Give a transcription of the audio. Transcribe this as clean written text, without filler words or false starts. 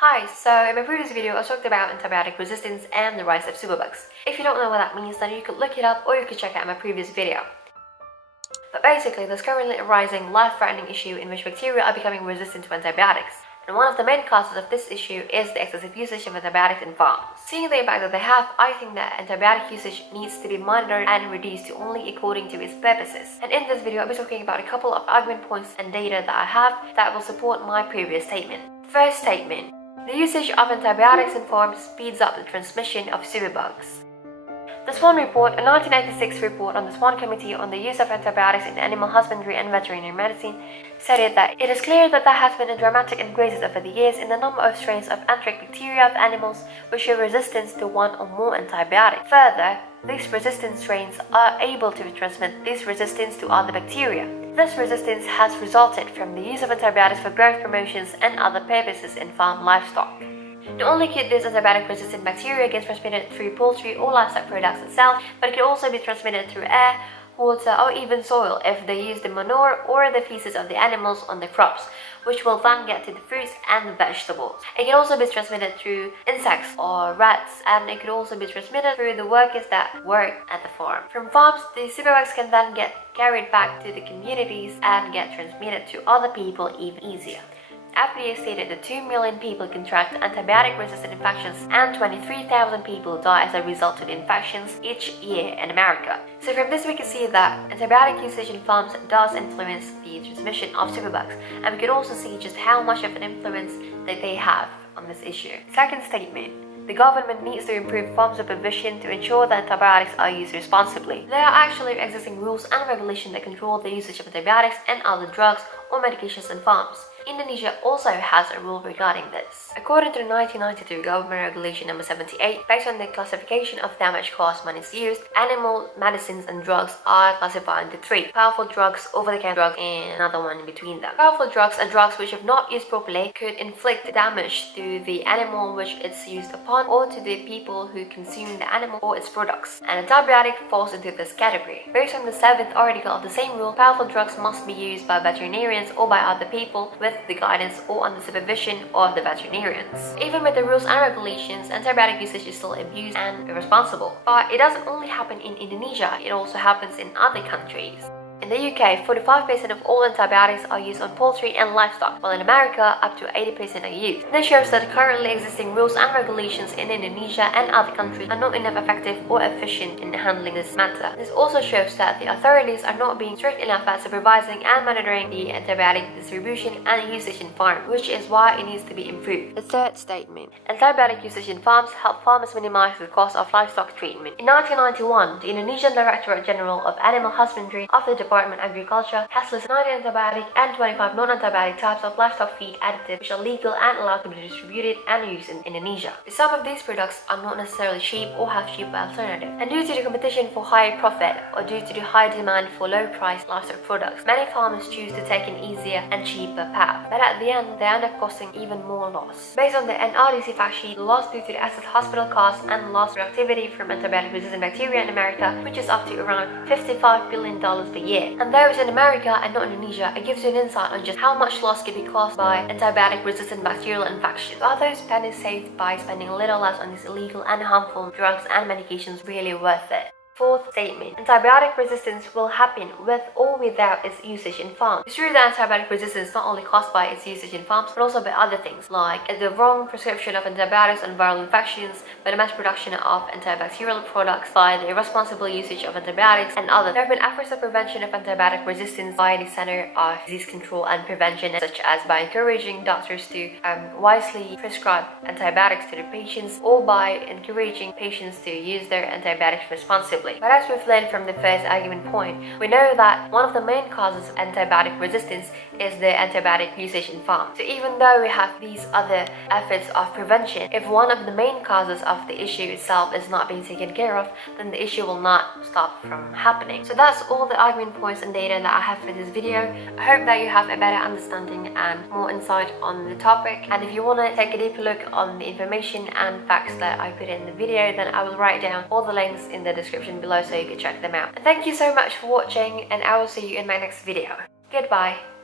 Hi, so in my previous video I talked about antibiotic resistance and the rise of superbugs. If you don't know what that means, then you could look it up or you could check out my previous video. But basically, there's currently a rising life-threatening issue in which bacteria are becoming resistant to antibiotics. And one of the main causes of this issue is the excessive usage of antibiotics in farms. Seeing the impact that they have, I think that antibiotic usage needs to be monitored and reduced to only according to its purposes. And in this video, I'll be talking about a couple of argument points and data that I have that will support my previous statement. First statement. The usage of antibiotics in farms speeds up the transmission of superbugs. The Swan Report, a 1996 report on the Swan Committee on the use of antibiotics in animal husbandry and veterinary medicine, stated that it is clear that there has been a dramatic increase over the years in the number of strains of enteric bacteria of animals which show resistance to one or more antibiotics. Further, these resistant strains are able to transmit this resistance to other bacteria. This resistance has resulted from the use of antibiotics for growth promotions and other purposes in farm livestock. Not only could this antibiotic-resistant bacteria get transmitted through poultry or livestock products itself, but it could also be transmitted through air, water, or even soil if they use the manure or the feces of the animals on the crops, which will then get to the fruits and the vegetables. It can also be transmitted through insects or rats, and it could also be transmitted through the workers that work at the farm. From farms, the superbugs can then get carried back to the communities and get transmitted to other people even easier. FDA stated that 2 million people contract antibiotic-resistant infections and 23,000 people die as a result of the infections each year in America. So from this we can see that antibiotic usage in farms does influence the transmission of superbugs, and we could also see just how much of an influence that they have on this issue. Second statement. The government needs to improve farm supervision to ensure that antibiotics are used responsibly. There are actually existing rules and regulations that control the usage of antibiotics and other drugs or medications in farms. Indonesia also has a rule regarding this. According to the 1992 Government Regulation No. 78, based on the classification of damage caused when it's used, animal medicines and drugs are classified into three: powerful drugs, over-the-counter drugs, and another one in between them. Powerful drugs are drugs which, if not used properly, could inflict damage to the animal which it's used upon or to the people who consume the animal or its products. An antibiotic falls into this category. Based on the 7th article of the same rule, powerful drugs must be used by veterinarians or by other people with the guidance or under supervision of the veterinarians. Even with the rules and regulations, antibiotic usage is still abused and irresponsible. But it doesn't only happen in Indonesia, it also happens in other countries. In the UK, 45% of all antibiotics are used on poultry and livestock, while in America, up to 80% are used. This shows that currently existing rules and regulations in Indonesia and other countries are not enough effective or efficient in handling this matter. This also shows that the authorities are not being strict enough at supervising and monitoring the antibiotic distribution and usage in farms, which is why it needs to be improved. The third statement. Antibiotic usage in farms help farmers minimize the cost of livestock treatment. In 1991, the Indonesian Directorate General of Animal Husbandry of the Department of Agriculture has listed 90 antibiotic and 25 non-antibiotic types of livestock feed additives which are legal and allowed to be distributed and used in Indonesia. Some of these products are not necessarily cheap or have cheaper alternatives, and due to the competition for higher profit or due to the high demand for low-priced livestock products, many farmers choose to take an easier and cheaper path, but at the end they end up costing even more loss. Based on the NRDC fact sheet, the loss due to the excess hospital costs and lost productivity from antibiotic-resistant bacteria in America reaches up to around $55 billion per year. And though it's in America and not Indonesia, it gives you an insight on just how much loss can be caused by antibiotic-resistant bacterial infections. Are those pennies saved by spending a little less on these illegal and harmful drugs and medications really worth it? Fourth statement. Antibiotic resistance will happen with or without its usage in farms. It's true that antibiotic resistance is not only caused by its usage in farms, but also by other things, like the wrong prescription of antibiotics and viral infections, by the mass production of antibacterial products, by the irresponsible usage of antibiotics, and others. There have been efforts of prevention of antibiotic resistance by the Center of Disease Control and Prevention, such as by encouraging doctors to wisely prescribe antibiotics to their patients, or by encouraging patients to use their antibiotics responsibly. But as we've learned from the first argument point, we know that one of the main causes of antibiotic resistance is the antibiotic usage in farms. So even though we have these other efforts of prevention, if one of the main causes of the issue itself is not being taken care of, then the issue will not stop from happening. So that's all the argument points and data that I have for this video. I hope that you have a better understanding and more insight on the topic. And if you want to take a deeper look on the information and facts that I put in the video, then I will write down all the links in the description below so you can check them out. And thank you so much for watching, and I will see you in my next video. Goodbye.